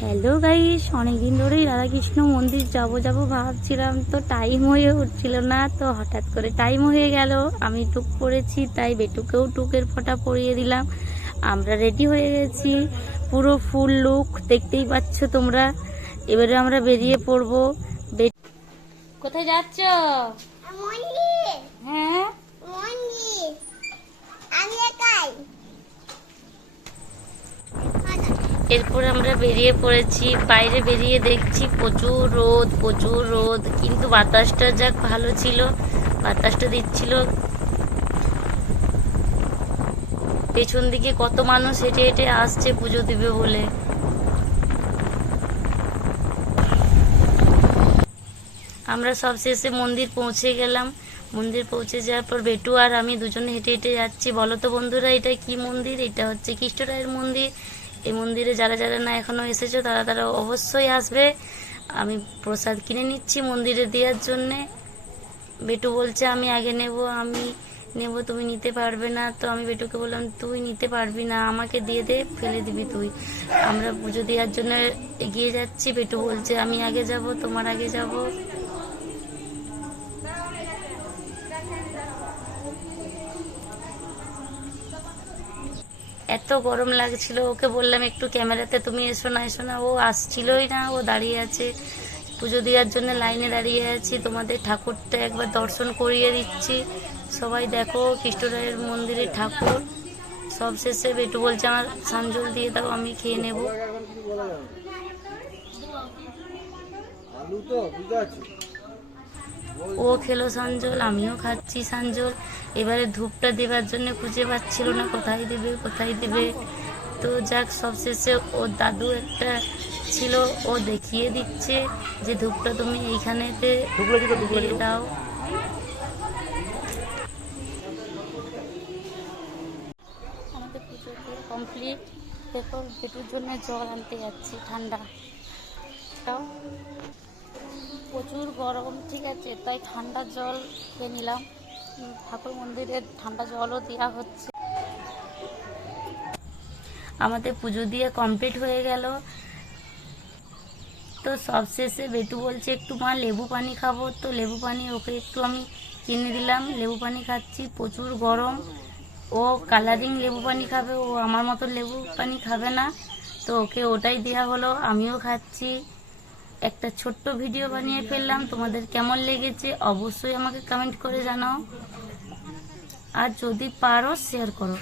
Hello guys অনেকদিন ধরেই রাধাকৃষ্ণ মন্দির যাব যাব ভাবছিলাম, তো টাইম হয়ে উঠছিল না, তো হঠাৎ করে টাইম হয়ে গেল। আমি টুক পরেছি তাই বেটুকেও টুকের ফটা পরিয়ে দিলাম। আমরা রেডি হয়ে গেছি। পুরো ফুল লুক দেখতেই পাচ্ছ তোমরা। এবারে আমরা বেরিয়ে পড়ব। কোথায় যাচ্ছ মন্দির হ্যাঁ মন্দির আমি একাই এরপর আমরা বেরিয়ে পড়েছি, বাইরে বেরিয়ে দেখছি প্রচুর রোদ প্রচুর রোদ, কিন্তু বাতাসটা যাক ভালো ছিল, বাতাসটা দিচ্ছিল। পেছন দিকে কত মানুষ হেঁটে হেঁটে আসছে পুজো দিবে বলে। আমরা সব শেষে মন্দির পৌঁছে গেলাম। মন্দির পৌঁছে যাওয়ার পর বেটু আর আমি দুজনে হেঁটে হেঁটে যাচ্ছি। বলো তো বন্ধুরা, এটা কি মন্দির? এটা হচ্ছে কৃষ্ণরায়ের মন্দির। এই মন্দিরে যারা যারা না এখনও এসেছ, তারা তারা অবশ্যই আসবে। আমি প্রসাদ কিনে নিচ্ছি মন্দিরে দেওয়ার জন্যে। বেটু বলছে, আমি আগে নেব, আমি নেব, তুমি নিতে পারবে না। তো আমি বেটুকে বললাম, তুই নিতে পারবি না, আমাকে দিয়ে দে, ফেলে দিবি তুই। আমরা পুজো দেওয়ার জন্য এগিয়ে যাচ্ছি। বেটু বলছে, আমি আগে যাব, তোমার আগে যাব। এত গরম লাগছিল, ওকে বললাম, একটু ক্যামেরাতে তুমি এসো না এসো না। ও আসছিলই না, ও দাঁড়িয়ে আছে। পুজো দেওয়ার জন্য লাইনে দাঁড়িয়ে আছি। তোমাদের ঠাকুরটা একবার দর্শন করিয়ে দিচ্ছি। সবাই দেখো কৃষ্ণরায়ের মন্দিরে ঠাকুর। সব শেষে বেটু বলছে, আমার সানজল দিয়ে দাও, আমি খেয়ে নেব। আলু তো ও খেলো সানজল আমিও খাচ্ছি সানজল। এবারে ধূপটা দেবার জন্য খুঁজে পাচ্ছিল না কোথায় দেবে কোথায় দেবে? তো যাক সবশেষে ওর দাদু একটা ছিল ও দেখিয়ে দিচ্ছে যে ধূপটা তুমি এইখানেতে দাও। আমাদের পুজো কমপ্লিট এরপর পেটুর জন্য জল আনতে যাচ্ছি ঠান্ডা। তাও প্রচুর গরম, ঠিক আছে, তাই ঠান্ডা জল খেয়ে নিলাম। ঠাকুর মন্দিরে ঠান্ডা জলও দেওয়া হচ্ছে। আমাদের পুজো দিয়ে কমপ্লিট হয়ে গেল। তো সবশেষে বেটু বলছে, একটু মা লেবু পানি খাব। তো লেবু পানি ওকে একটু আমি কিনে দিলাম। লেবু পানি খাচ্ছি, প্রচুর গরম। ও কালারিং লেবু পানি খাবে, ও আমার মতো লেবু পানি খাবে না। তো ওকে ওটাই দেওয়া হলো, আমিও খাচ্ছি। একটা ছোট্ট ভিডিও বানিয়ে ফেললাম। তোমাদের কেমন লেগেছে অবশ্যই আমাকে কমেন্ট করে জানাও। আর যদি পারো শেয়ার করো।